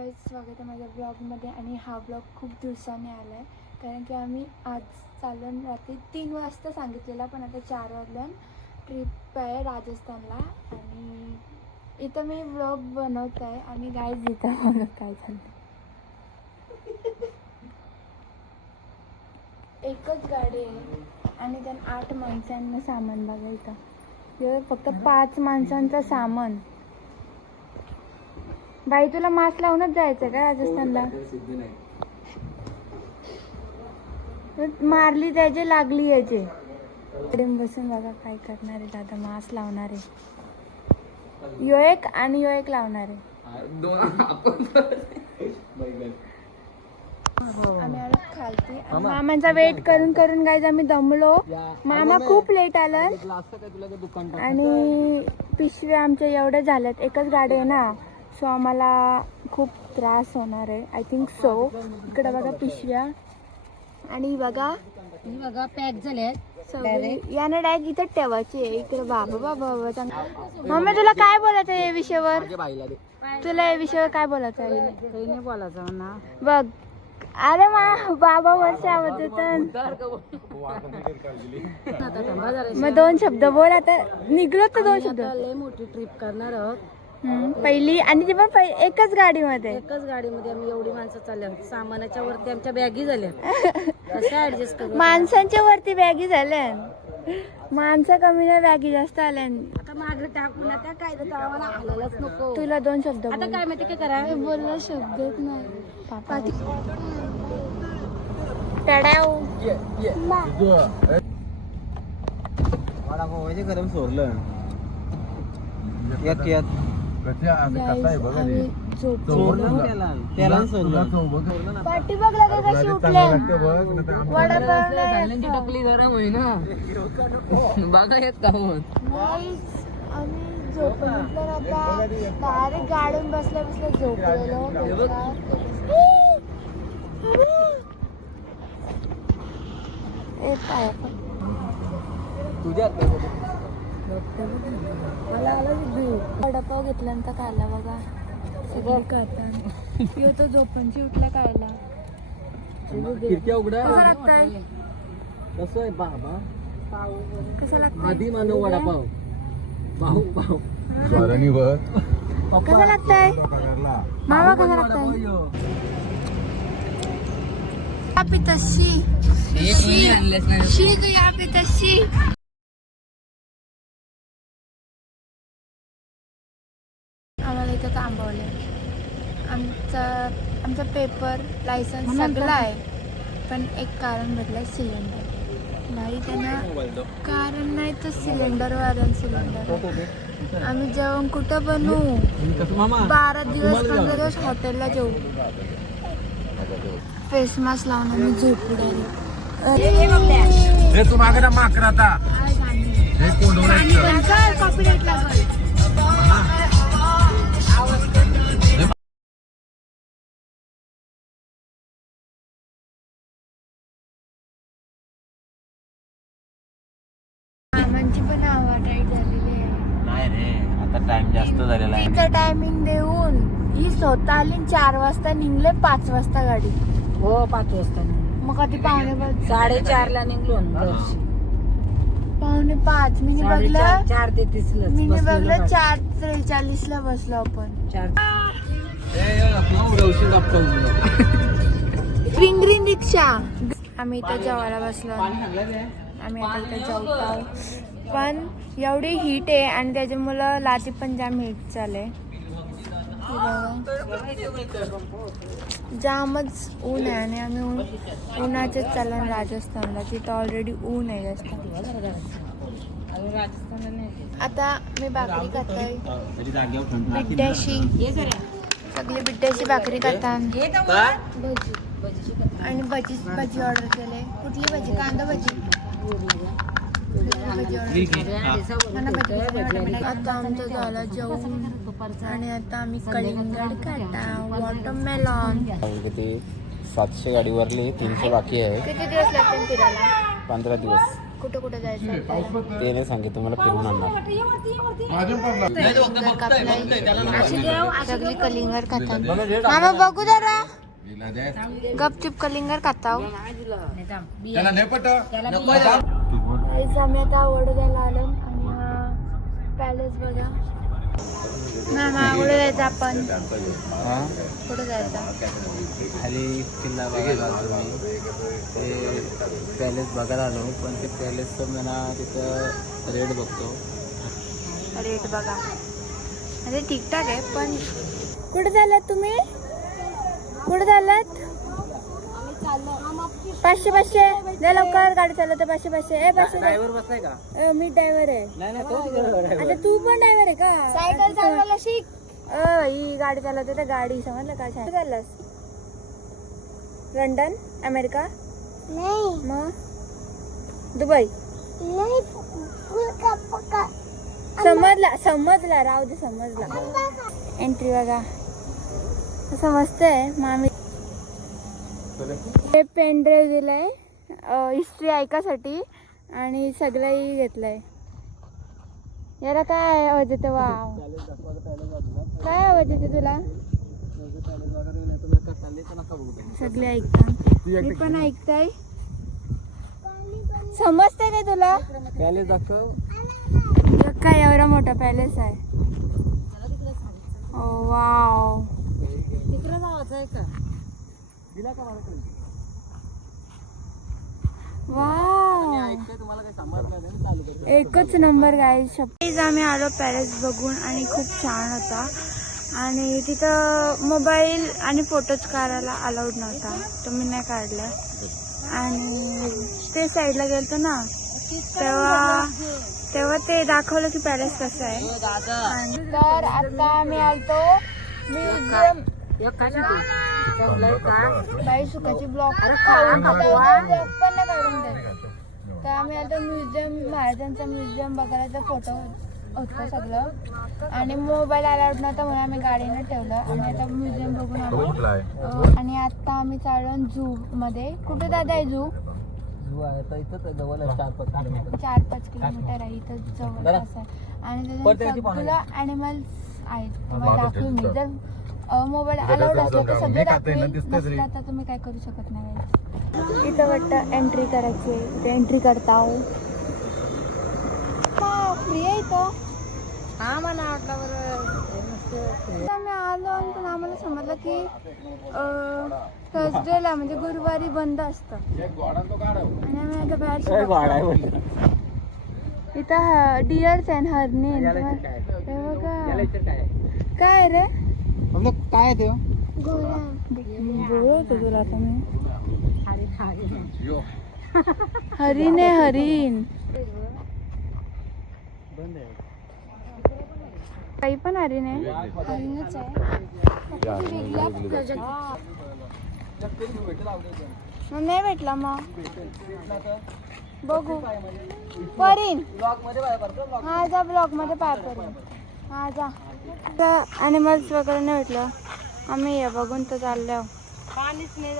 स्वागत आहे माझ्या ब्लॉगमध्ये. आणि हा ब्लॉग खूप दिवसांनी आला आहे कारण की आम्ही आज चालून रात्री 3 वाजता सांगितलेला, पण आता 4 वाजल्या. ट्रिप आहे राजस्थानला आणि इथं मी ब्लॉग बनवत आहे. आणि गाईज इथं बघा काय झालं. एकच गाडी आहे आणि त्यात 8 माणसांना सामान बघायचं. फक्त 5 माणसांचं सामान. बाई तुला मास्क लावूनच जायचं का राजस्थानला? मारली त्याचे लागली याचे. बसून बघा काय करणार आहे दादा. मास्क लावणार आहे यो एक आणि यो एक लावणार आहे. आम्ही आलो खालती. मामांचा वेट करून करून गाईज आम्ही दमलो. मामा खूप लेट आला आणि पिशव्या आमच्या एवढ्या झाल्यात. एकच गाडी आहे ना, सो आम्हाला खूप त्रास होणार आहे आय थिंक सो. इकडे बघा पिशव्या आणि बघा पॅक झाले सगळे. यानं डायरेक्ट इथं ठेवायची आहे. इकडे बाबा बाबा बाबा. मम्मी तुला काय बोलायचं आहे या विषयावर? तुला या विषयावर काय बोलायचं आहे? काही नाही बोलायचं ना बघ. अरे बाबा वर्ष आवडते मग 2 शब्द बोल. आता निघलो तर 2 शब्द. लय मोठी ट्रिप करणार आहोत पहिली आणि ती पण एकच गाडीमध्ये आम्ही एवढी माणसं चालल्या. सामानाच्या वरती आमच्या बॅगी झाल्या. कसं ऍडजस्ट करू? माणसांच्या वरती बॅगी झाल्या. माणसं कमी नाही बॅगी जास्त आल्या. आता मागे टाकून आता काय तर आम्हाला हालायलाच नको. तुला 2 शब्द आता काय माहिती काय करा बोलला शब्दच नाही. गरम सोडलं पाठी बघ लगे कशी उठले. टकली गरम होई ना बघा येत का आम्ही झोपलो आता. डायरेक्ट गाडून बसल्या बसल्या झोपलेलो. तुझ्या मला वडापाव घेतल्यानंतर खायला बघा सगळं करतात. यो तो झोपणची उठला खायला. खिडक्या उघडा. कसं लागतंय? कसं आहे बाबा? कसं लागतंय? आधी मानव वडापाव पाहू पाहू कसं लागतंय मामा? कसं लागतंय? तशी तशी आम्हाला इथं थांबवले. आमचा पेपर लायसन्स सगळं आहे, पण एक कारण भेटलंय सिलेंडर. नाही त्यांना कारण नाही तर सिलेंडरवर सिलेंडर. आम्ही जेवण कुठं बनवू? 12 दिवस 15 दिवस हॉटेलला जेवू. फेस मास्क लावून आम्ही झोपू डायरेक्ट. तू मागे माकरा आता कॉपीराइट लागल. मामांची पण आवाज टाईट झालेली आहे. नाही रे आता टाइम जास्त झालेला आहे. तिचं टायमिंग देऊन ही स्वतः आली 4 वाजता निघले. 5 वाजता गाडी. हो 5 वाजता. मग कधी 4:30 ला निघलो. 4:45 मी बघलं. 4:33 मी बघलं 4:43 ला बसलो आपण. ग्रीन रिक्षा. आम्ही इथं जेवायला बसलो. आम्ही आता इथं जेवतो. पण एवढी हीट आहे आणि त्याच्यामुळं लाती पण जाम हीट चालले. जामच ऊन आहे आणि आम्ही उन्हाचेच चाललो राजस्थानला. तिथं ऑलरेडी ऊन आहे जास्त. आता मी भाकरी खाताय बिड्ड्याशी. सगळी बिड्ड्याची भाकरी खातात. आणि भजी ऑर्डर केले. कुठली भजी? कांदा भजी. आता आमचं झालं जेवून आणि आता आम्ही कलिंगड काटा वॉटरमेलॉन. किती 700 गाडी वरली 300 बाकी आहे. किती दिवस लागतील फिरायला? 15 दिवस. कुठं कुठं जायचं आपल्याला? ते नाही सांगितलं तुम्हाला फिरून आणणार. सगळी कलिंगर खातात. मामा बघू जरा गपचूप कलिंगर खाता. आम्ही आता वडोद्याला आलो आणि हा पॅलेस बघा. मामा कुठे जायचं आपण? कुठं जायचं? खाली किल्ला बघायला आलो मी. ते पॅलेस बघायला आलो पण ते पॅलेसचं मला तिथं रेट बघतो. रेट बघा म्हणजे ठीकठाक आहे पण. कुठे चाललात तुम्ही? कुठे चाललात? 500 द्या लवकर. गाडी चालवते 500. ए 500 ड्रायव्हर बसलाय का? मी ड्रायव्हर आहे. नाही तो आता तू पण ड्रायव्हर आहे का? सायकल चालवायला शिक. ही गाडी चालवते तर गाडी समजलं का? कुठे चाललास? London America? नाही. मग दुबई? समजला राहू दे समजला. एंट्री बघा असं मस्त आहे. मामी पेन ड्राईव्ह दिलाय हिस्ट्री ऐकासाठी आणि सगळंही घेतलंय. याला काय आवाज येतो? वाव काय आवाज येते तुला? सगळे ऐकतात. मी पण ऐकताय. समजतंय काय तुला? पॅलेस दाखव. काय एवढा मोठा पॅलेस आहे. वाव तिकडे जायचं आहे का? वाव एकच नंबर गाईस. आम्ही आलो पॅलेस बघून आणि खूप छान होता. आणि तिथं मोबाईल आणि फोटोज काढायला अलाउड नव्हता तर मी नाही काढलं. आणि ते साईडला गेलतो ना तेव्हा ते दाखवलं की पॅलेस कसं आहे. तर आता आम्ही आलतो म्युझियम. बाई सुखाची ब्लॉक पण नाही काढून देत. तर आम्ही आलतो म्युझियम. महाराजांचा म्युझियम बघायला तर फोटो होतं सगळं आणि मोबाईल अलाउड नव्हता म्हणून आम्ही गाडीनं ठेवलं. आणि आता म्युझियम बघून आलो. आणि आता आम्ही चाललो झू मध्ये. कुठे दादा आहे झू? 4-5 किलोमीटर आहे इथं जवळ आहे. आणि सगळं ॲनिमल्स आहेत. तुम्हाला दाखवेल मी. जर मोबाईल अलाउड असलं तर सगळं दाखवेल. नसलं तर तुम्ही काय करू शकत नाही. इथं वाटतं एंट्री करायची. इथे एंट्री करता फ्री आहे इथं. हा मला वाटलं आम्ही आलो आणि पण आम्हाला समजलं की थर्सडेला म्हणजे गुरुवारी बंद असतं. आणि आम्ही आता बाहेर इथं डिअर्स आहे हरणी. काय रे काय ते बोलतो तुला आता मी. हरिण आहे हरिण. काही पण हरिण आहे. हरिणच आहे. नाही भेटला मग बघू. परीन हा जा ब्लॉक मध्ये पाय परीन. हा जा. ॲनिमल्स वगैरे नाही भेटलं. आम्ही हे बघून तर चाललो. पाणीच नाही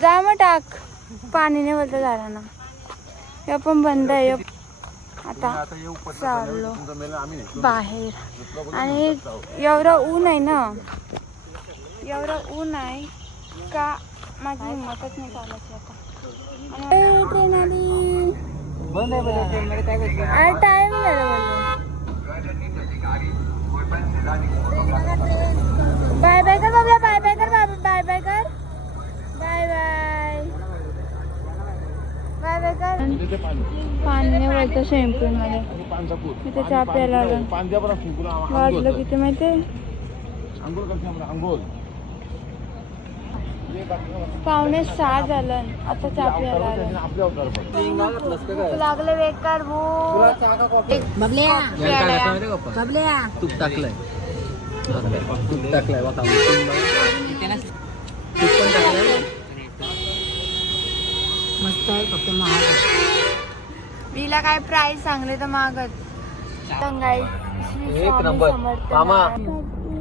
जा मग टाक. पाणी नाही बोलतं झाडांना. हे पण बंद आहे. आता चाललो बाहेर. आणि एवढं ऊन आहे ना. एवढं ऊन आहे का माझी हिंमतच नाही चालायची आता. ट्रेन आली. टाइम झाला. बाय बाय कर बाबा. बाय बाय कर बाबा. बाय बाय कर. बाय बाय बाय बाय कर. पाणी वरतं शॅम्पूल मध्ये. इथे चहा प्यायला आलं. वाजलं किती माहिती? 5:45 झालं. आता चहा प्यायला आलं. लागले बेकार भूक. तूप टाकलंय. तूप टाकलंय बघा. तूप पण टाकलंय. मस्त आहे फक्त महाग. तिला काय प्राइस सांगले तर मागच. एक नंबर मामा.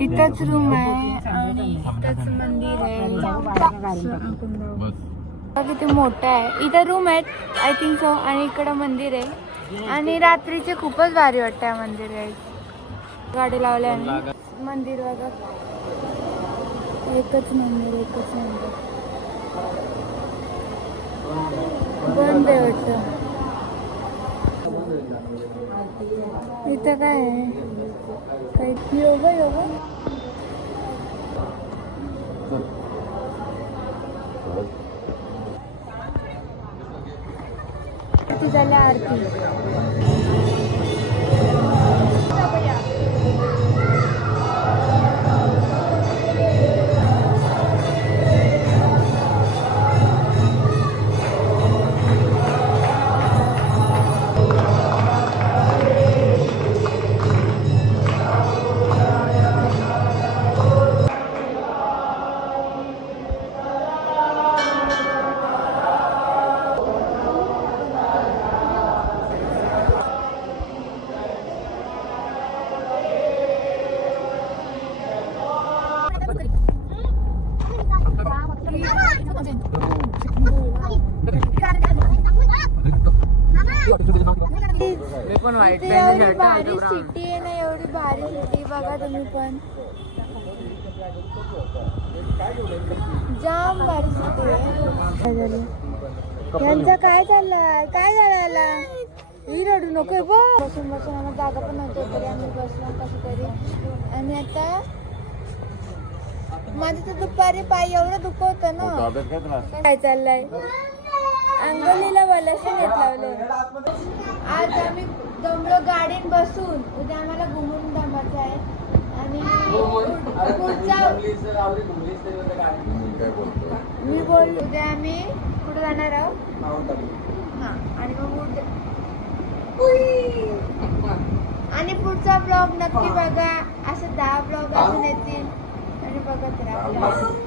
इथंच रूम आहे आणि इथंच मंदिर आहे. किती मोठं आहे. इथं रूम आहेत आय थिंक सो आणि इकडं मंदिर आहे आणि रात्रीचे खूपच भारी वाटतं या मंदिर आहे. गाडी लावल्या आम्ही. मंदिर बघा एकच मंदिर बंद आहे वाटतं. इथं काय आहे काही योगा आरती झाल्या आरती. पण वाईट इथे एवढी भारी सिटी आहे ना, एवढी भारी सिटी बघा तुम्ही पण. जाम भारी सिटी आहे. यांचं काय चाललंय, काय झालं? ही रडू नको बसून आम्हाला जागा पण नव्हती तरी आम्ही बसलो कसं तरी. आणि आता माझं तर दुपारी पाय एवढं दुखवतं ना. काय चाललंय अंगोलीला वलसून येत लावले. आज आम्ही दमलो गाडीत बसून. उद्या आम्हाला घुमून दमायचं आहे आणि पुढच्या मी बोल उद्या आम्ही कुठे जाणार आहोत. हा आणि मग उद्या आणि पुढचा ब्लॉग नक्की बघा. असं 10 ब्लॉग अजून येतील आणि बघत राहा.